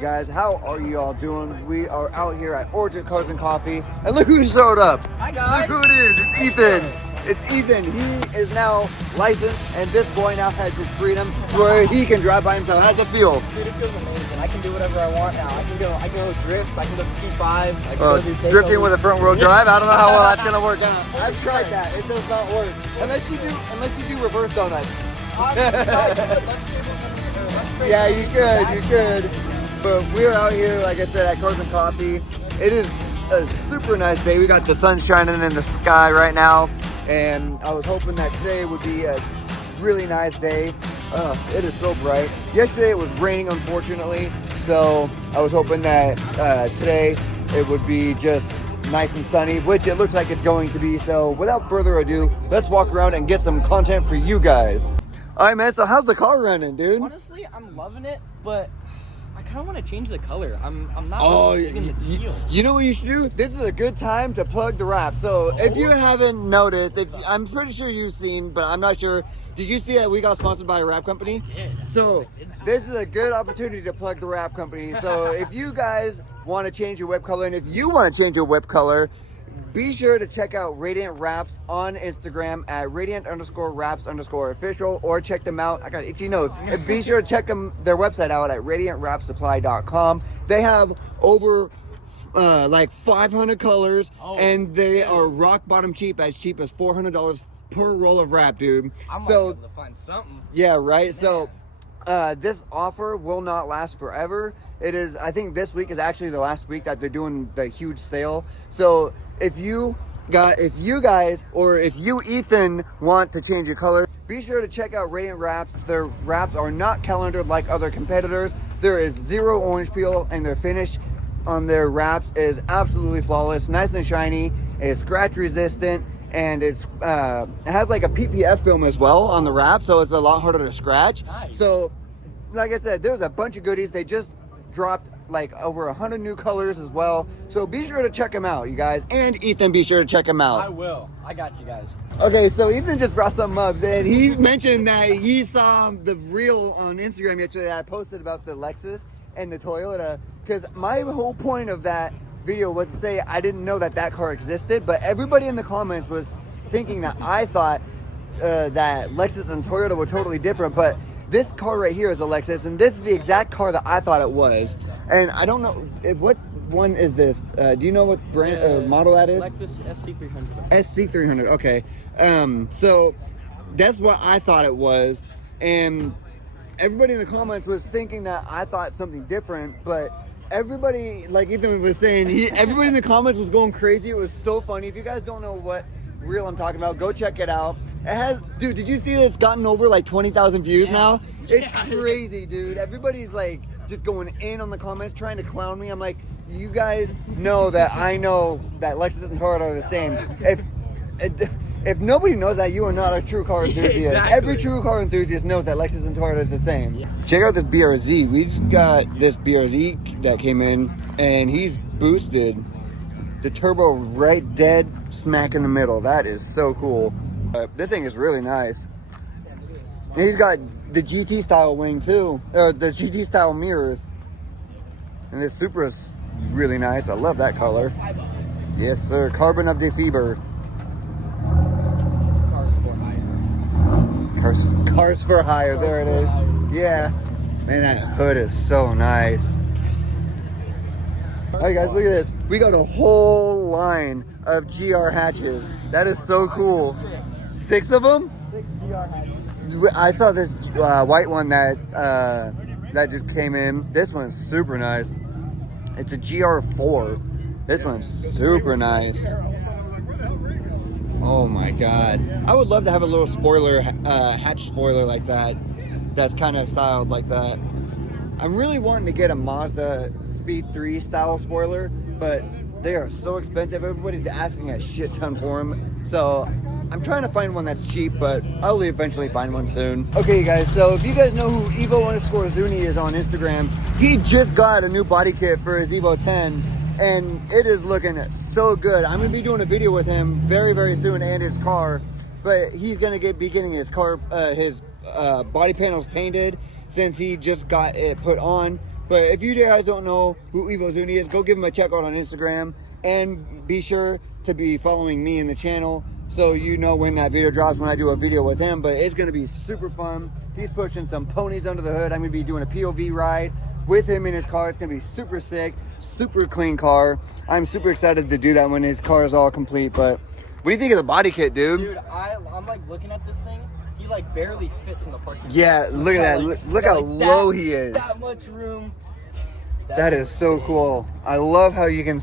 guys? How are you all doing? We are out here at Orchard Cars and Coffee, and look who showed up. Hi guys. Look who it is. It's Ethan. It's Ethan. He is now licensed, and this boy now has his freedom where he can drive by himself. How's it feel? Dude, it feels amazing. I can do whatever I want now. I can go drift. I can go T5. I can go do takeovers. Drifting with a front wheel drive. I don't know how well that's gonna work out. I've tried that. It does not work unless you do reverse donuts. Yeah, you could. But we're out here, like I said, at Cars and Coffee. It is a super nice day. We got the sun shining in the sky right now, and I was hoping that today would be a really nice day. It is so bright. Yesterday it was raining, unfortunately, so I was hoping that today it would be just nice and sunny, which it looks like it's going to be. So without further ado, let's walk around and get some content for you guys. All right, man, so how's the car running, dude? Honestly, I'm loving it, but I kind of want to change the color. I'm not really digging the teal. You know what you should do? This is a good time to plug the wrap. So if you haven't noticed, I'm pretty sure you've seen, but I'm not sure. Did you see that we got sponsored by a wrap company? I did. So this is a good opportunity to plug the wrap company. So if you guys want to change your whip color, and if you want to change your whip color, be sure to check out Radiant Wraps on Instagram at radiant_wraps_official, or check them out. I got itchy nose. And be sure to check their website out at radiantwrapsupply.com. They have over like 500 colors, and they are rock bottom cheap as $400 per roll of wrap, dude. I'm able to find something. Yeah, right. So this offer will not last forever. It is, I think this week is actually the last week that they're doing the huge sale. So if you guys, or if you, Ethan, want to change your color, be sure to check out Radiant Wraps. Their wraps are not calendared like other competitors. There is zero orange peel, and their finish on their wraps is absolutely flawless, nice and shiny. It's scratch resistant, and it has like a PPF film as well on the wrap, so it's a lot harder to scratch. Nice. So like I said, there's a bunch of goodies. They just dropped like over 100 new colors as well, so be sure to check them out, you guys. And Ethan, be sure to check them out. I will. I got you guys. Okay, so Ethan just brought something up, and he mentioned that he saw the reel on Instagram yesterday that I posted about the Lexus and the Toyota, because my whole point of that video was to say I didn't know that car existed, but everybody in the comments was thinking that I thought that Lexus and Toyota were totally different. But this car right here is a Lexus, and this is the exact car that I thought it was. And I don't know, what one is this? Do you know what brand model that is? Lexus SC300. SC300, okay. So that's what I thought it was, and everybody in the comments was thinking that I thought something different, but everybody, like Ethan was saying, everybody in the comments was going crazy. It was so funny. If you guys don't know what reel I'm talking about, go check it out. It has, dude, did you see that it's gotten over like 20,000 views now? It's crazy, dude. Everybody's like just going in on the comments trying to clown me. I'm like, you guys know that I know that Lexus and Toyota are the same. If nobody knows that, you are not a true car enthusiast. Exactly. Every true car enthusiast knows that Lexus and Toyota is the same. Yeah. Check out this BRZ. We just got this BRZ that came in, and he's boosted. The turbo right dead smack in the middle. That is so cool. This thing is really nice. And he's got the GT style wing too, the GT style mirrors. And this Supra is really nice. I love that color. Yes, sir. Carbon of the Fiber. Cars for hire. There it is. Yeah. Man, that hood is so nice. Alright guys, look at this. We got a whole line of GR hatches. That is so cool. 6 of them? 6 GR hatches. I saw this white one that just came in. This one's super nice. It's a GR4. This one's super nice. Oh my god. I would love to have a little spoiler, hatch spoiler like that. That's kind of styled like that. I'm really wanting to get a Mazda Speed 3 style spoiler, but they are so expensive. Everybody's asking a shit ton for them. So I'm trying to find one that's cheap, but I'll eventually find one soon. Okay, guys, so if you guys know who Evo_Zuni is on Instagram, he just got a new body kit for his Evo 10, and it is looking so good. I'm going to be doing a video with him very, very soon, and his car, but he's going to be getting his car, his body panels painted, since he just got it put on. But if you guys don't know who Evo Zuni is, go give him a check out on Instagram. And be sure to be following me in the channel so you know when that video drops, when I do a video with him. But it's going to be super fun. He's pushing some ponies under the hood. I'm going to be doing a POV ride with him in his car. It's going to be super sick, super clean car. I'm super excited to do that when his car is all complete. But what do you think of the body kit, dude? Dude, I'm like looking at this thing. He like barely fits in the parking lot. Yeah, look at that. Look how low he is. That much room. That is so cool. I love how you can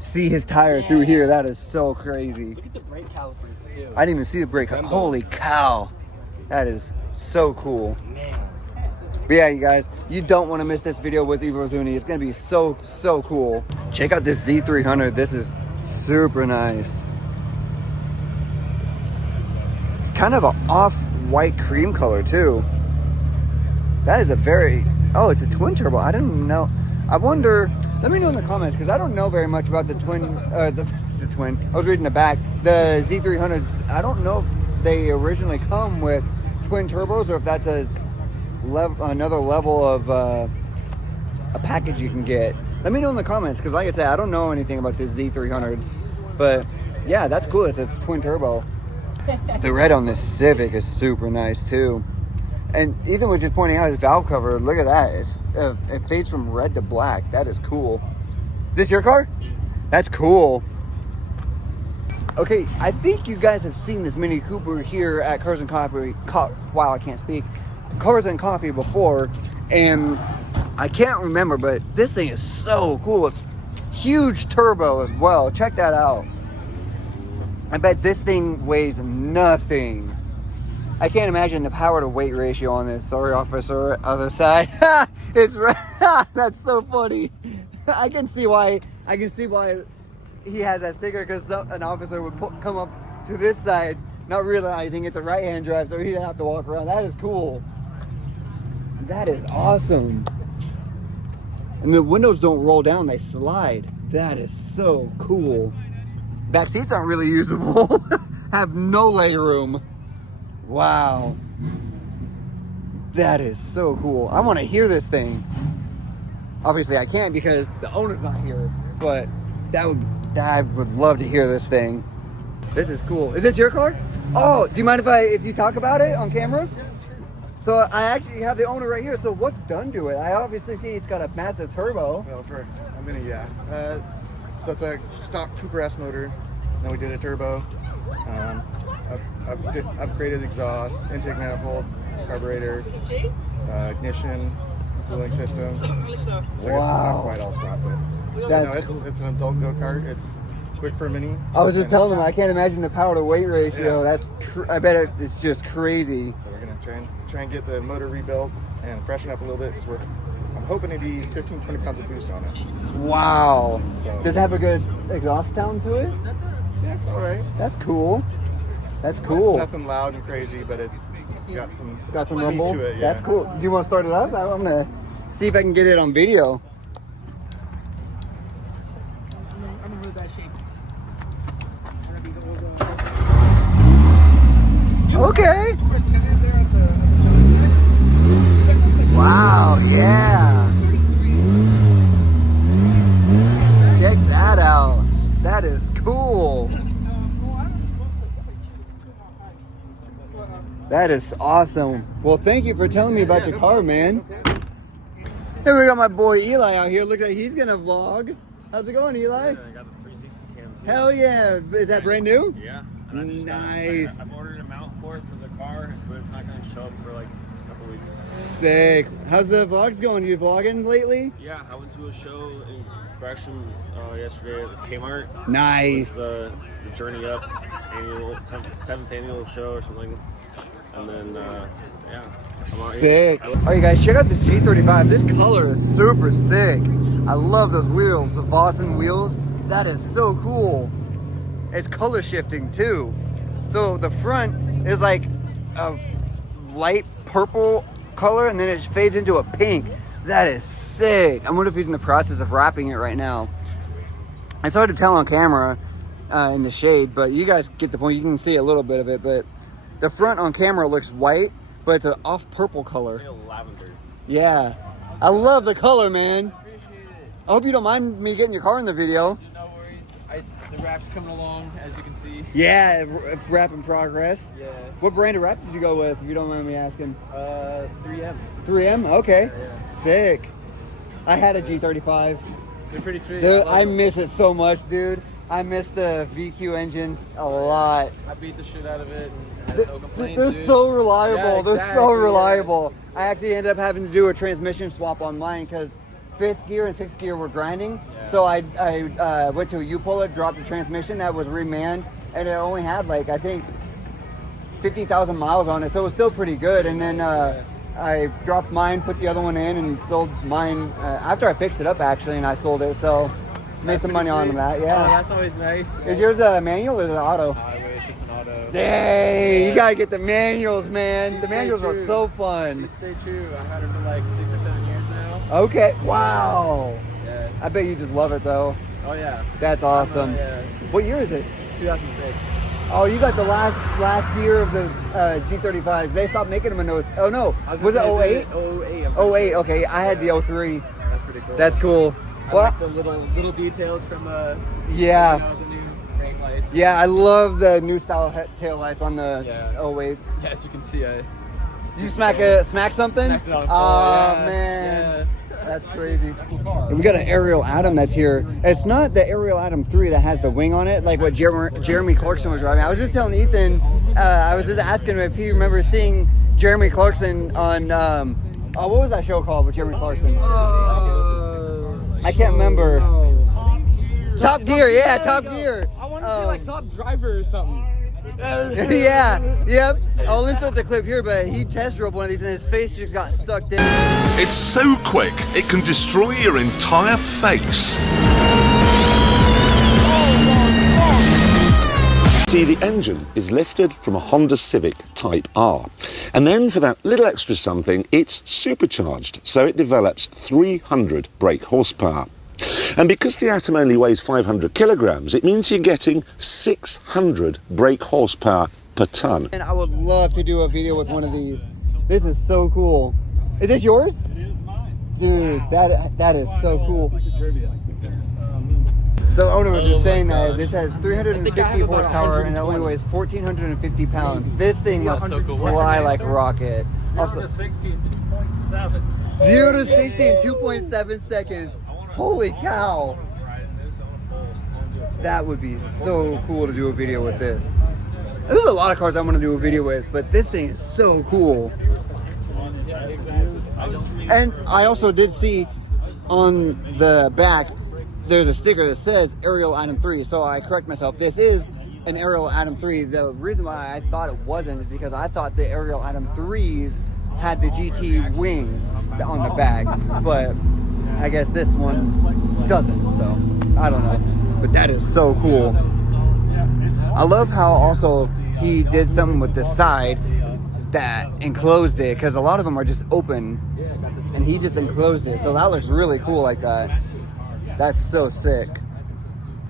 see his tire through here. That is so crazy. Look at the brake calipers too. I didn't even see the brake. Holy cow. That is so cool. Man. But yeah, you guys, you don't want to miss this video with Evo Zuni. It's going to be so cool. Check out this Z300. This is super nice. It's kind of an off-white cream color too. That is a very... Oh, it's a twin turbo. I didn't know. I wonder... Let me know in the comments, because I don't know very much about the twin... the twin. I was reading the back. The Z300, I don't know if they originally come with twin turbos or if that's another level of a package you can get. Let me know in the comments, because like I said, I don't know anything about these Z300s. But yeah, that's cool. It's a twin turbo. The red on this Civic is super nice too. And Ethan was just pointing out his valve cover. Look at that. It fades from red to black. That is cool. This your car? That's cool. Okay, I think you guys have seen this Mini Cooper here at Cars and Coffee. Wow, I can't speak. Cars and Coffee before. And I can't remember, but this thing is so cool. It's huge turbo as well. Check that out. I bet this thing weighs nothing. I can't imagine the power to weight ratio on this. Sorry, officer, other side. It's that's so funny. I can see why he has that sticker, because an officer would come up to this side, not realizing it's a right-hand drive, so he'd have to walk around. That is cool. That is awesome. And the windows don't roll down; they slide. That is so cool. Back seats aren't really usable. Have no leg room. Wow. That is so cool. I want to hear this thing. Obviously I can't because the owner's not here, but I would love to hear this thing. This is cool. Is this your car? Oh, do you mind if you talk about it on camera? So I actually have the owner right here. So what's done to it? I obviously see it's got a massive turbo. Well, for a minute, yeah. So it's a stock Cooper S motor. Then we did a turbo. Upgraded exhaust, intake manifold, carburetor, ignition, cooling system. So I guess it's not quite all stock, but That's cool. It's an adult go-kart. It's quick for a mini. I was just telling them, I can't imagine the power to weight ratio. Yeah. I bet it's just crazy. So we're gonna try and get the motor rebuilt and freshen up a little bit, because I'm hoping to be 15-20 pounds of boost on it. Wow. So, does it have a good exhaust sound to it? Yeah, it's all right. That's cool. That's cool. It's nothing loud and crazy, but it's got some rumble to it. Yeah. That's cool. Do you want to start it up? I'm gonna see if I can get it on video. I'm in really bad shape. Okay. Wow, yeah. Check that out. That is cool. That is awesome. Well, thank you for telling me about your car, man. Here we got my boy Eli out here. Looks like he's gonna vlog. How's it going, Eli? Yeah, I got the 360 cam too. Hell yeah. Is that brand new? Yeah. And I just Nice. I've ordered a mount for the car, but it's not going to show up for like a couple weeks. Sick. How's the vlogs going? You vlogging lately? Yeah, I went to a show in Gresham yesterday at the Kmart. Nice. It was the Journey Up annual, 7th annual show or something. And then, yeah. I'm out Sick. here. All right, guys, check out this G35. This color is super sick. I love those wheels, the Boston wheels. That is so cool. It's color shifting too. So the front is like a light purple color, and then it fades into a pink. That is sick. I wonder if he's in the process of wrapping it right now. It's hard to tell on camera in the shade, but you guys get the point. You can see a little bit of it, but the front on camera looks white, but it's an off purple color. It's like a lavender. Yeah. I love the color, man. I hope you don't mind me getting your car in the video. No worries. The wrap's coming along, as you can see. Yeah, wrap in progress. Yeah. What brand of wrap did you go with, if you don't mind me asking? 3M. 3M? Okay. Yeah. Sick. I had a G35. They're pretty sweet. Dude, I miss it so much, dude. I miss the VQ engines a lot. I beat the shit out of it and had no complaints. They're dude. so reliable. Yeah, They're exactly, so yeah. reliable. I actually ended up having to do a transmission swap on mine because 5th gear and 6th gear were grinding. Yeah. So I went to a U-Puller, dropped the transmission that was remanned, and it only had like, I think, 50,000 miles on it. So it was still pretty good. And then I dropped mine, put the other one in, and sold mine after I fixed it up actually, and I sold it. So made some money on that. Yeah. Oh, that's always nice. Man. Is yours a manual or is it auto? I wish it's an auto. Hey, you gotta get the manuals, man. The manuals are so She fun. stayed true. I've had her for like 6 or 7 years now. Okay. Wow. Yeah. I bet you just love it though. Oh yeah. That's awesome. Yeah. What year is it? 2006. Oh, you got the last year of the G35s. They stopped making them in those. Oh no, was it 08? 08. 08. Okay, I had the 03. That's pretty cool. That's cool. I like the little details from yeah. the new brake lights. Yeah, I love the new style tail lights on the Yeah. 08s. Yeah, as you can see, You smack something? Smacked it on Oh yeah, man, yeah. that's crazy. We got an Ariel Atom that's here. It's not the Ariel Atom 3 that has the wing on it, like what Jeremy Clarkson was driving. I was just telling Ethan, I was just asking him if he remembers seeing Jeremy Clarkson on, what was that show called with Jeremy Clarkson? I can't remember. Top Gear, yeah, Top Gear. I want to say like Top Driver or something. Yeah, yep. I'll insert the clip here, but he test drove one of these and his face just got sucked in. It's so quick, it can destroy your entire face. See, the engine is lifted from a Honda Civic Type R. And then for that little extra something, it's supercharged, so it develops 300 brake horsepower. And because the Atom only weighs 500 kilograms, it means you're getting 600 brake horsepower per ton. And I would love to do a video with one of these. This is so cool. Is this yours? It is mine. Dude, that is so cool. So owner was just saying that this has 350 horsepower and it only weighs 1,450 pounds. This thing must fly like a rocket. 0 to 60 in 2.7. 0 to 60 in 2.7 seconds. Holy cow. That would be so cool to do a video with this. There's a lot of cars I want to do a video with, but this thing is so cool. And I also did see on the back, there's a sticker that says Ariel Atom 3, so I correct myself. This is an Ariel Atom 3. The reason why I thought it wasn't is because I thought the Ariel Atom 3s had the GT wing on the back, but I guess this one doesn't, so I don't know. But that is so cool. I love how also he did something with the side that enclosed it, because a lot of them are just open, and he just enclosed it, so that looks really cool like that. That's so sick.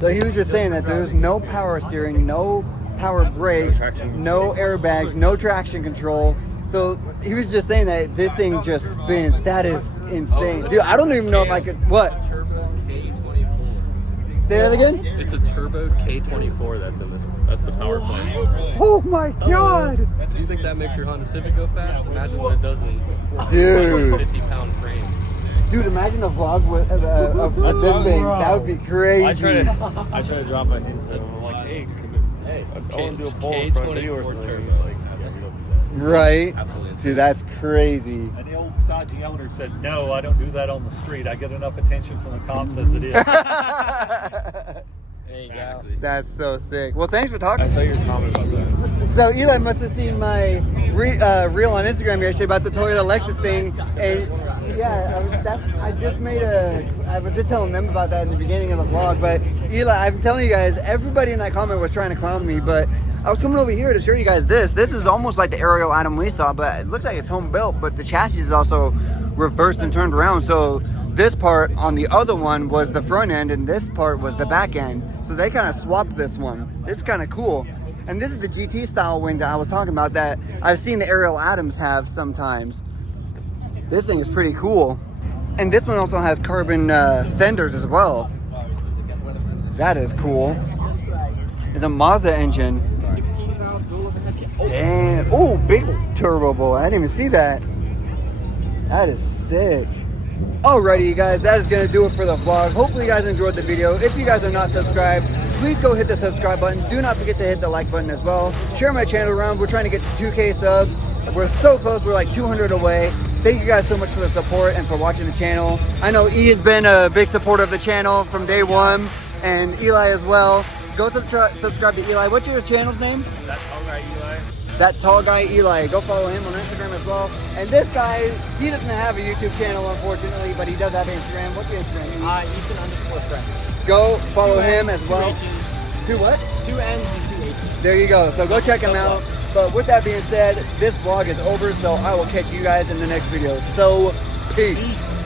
So he was just saying that there's no power steering, no power brakes, no airbags, no traction control. So he was just saying that this thing just spins. That is insane. Dude, I don't even know if I could, what? Turbo K24. Say that again? It's a turbo K24 that's in this one. That's the power plant. Oh my God. Do you think that makes your Honda Civic go fast? Imagine what it does in a Dude. 50-pound frame. Dude, imagine a vlog with this thing. That would be crazy. I try to drop a hint to him, like, hey, I want to do a poll in front of you or something. turbo. He's like, absolutely don't do that. Right? Absolutely. Dude, that's crazy. And the old stodgy owner said, no, I don't do that on the street. I get enough attention from the cops as it is. Exactly. That's so sick. Well, thanks for talking. I saw your comment about that. So Eli must have seen my reel on Instagram yesterday about the Toyota Lexus thing, and yeah, I was just telling them about that in the beginning of the vlog. But Eli, I'm telling you guys, everybody in that comment was trying to clown me, but I was coming over here to show you guys this. This is almost like the Ariel Atom we saw, but it looks like it's home built, but the chassis is also reversed and turned around. So this part on the other one was the front end, and this part was the back end. So they kind of swapped this one. It's kind of cool. And this is the GT style wing that I was talking about that I've seen the Ariel Atoms have sometimes. This thing is pretty cool. And this one also has carbon fenders as well. That is cool. It's a Mazda engine. 16 valve dual overhead. Damn. Oh, big turbo boy. I didn't even see that. That is sick. Alrighty, you guys, that is going to do it for the vlog. Hopefully you guys enjoyed the video. If you guys are not subscribed, please go hit the subscribe button. Do not forget to hit the like button as well. Share my channel around. We're trying to get to 2K subs. We're so close. We're like 200 away. Thank you guys so much for the support and for watching the channel. I know E has been a big supporter of the channel from day one, and Eli as well. Go subscribe to Eli. What's your channel's name? That tall guy, Eli. That tall guy, Eli. Go follow him on Instagram as well. And this guy, he doesn't have a YouTube channel, unfortunately, but he does have Instagram. What's your Instagram? Ethan_friend. Go follow him as well. Two what? 2 N's and 2 H's. There you go. So go check him out. But with that being said, this vlog is over, so I will catch you guys in the next video. So, peace.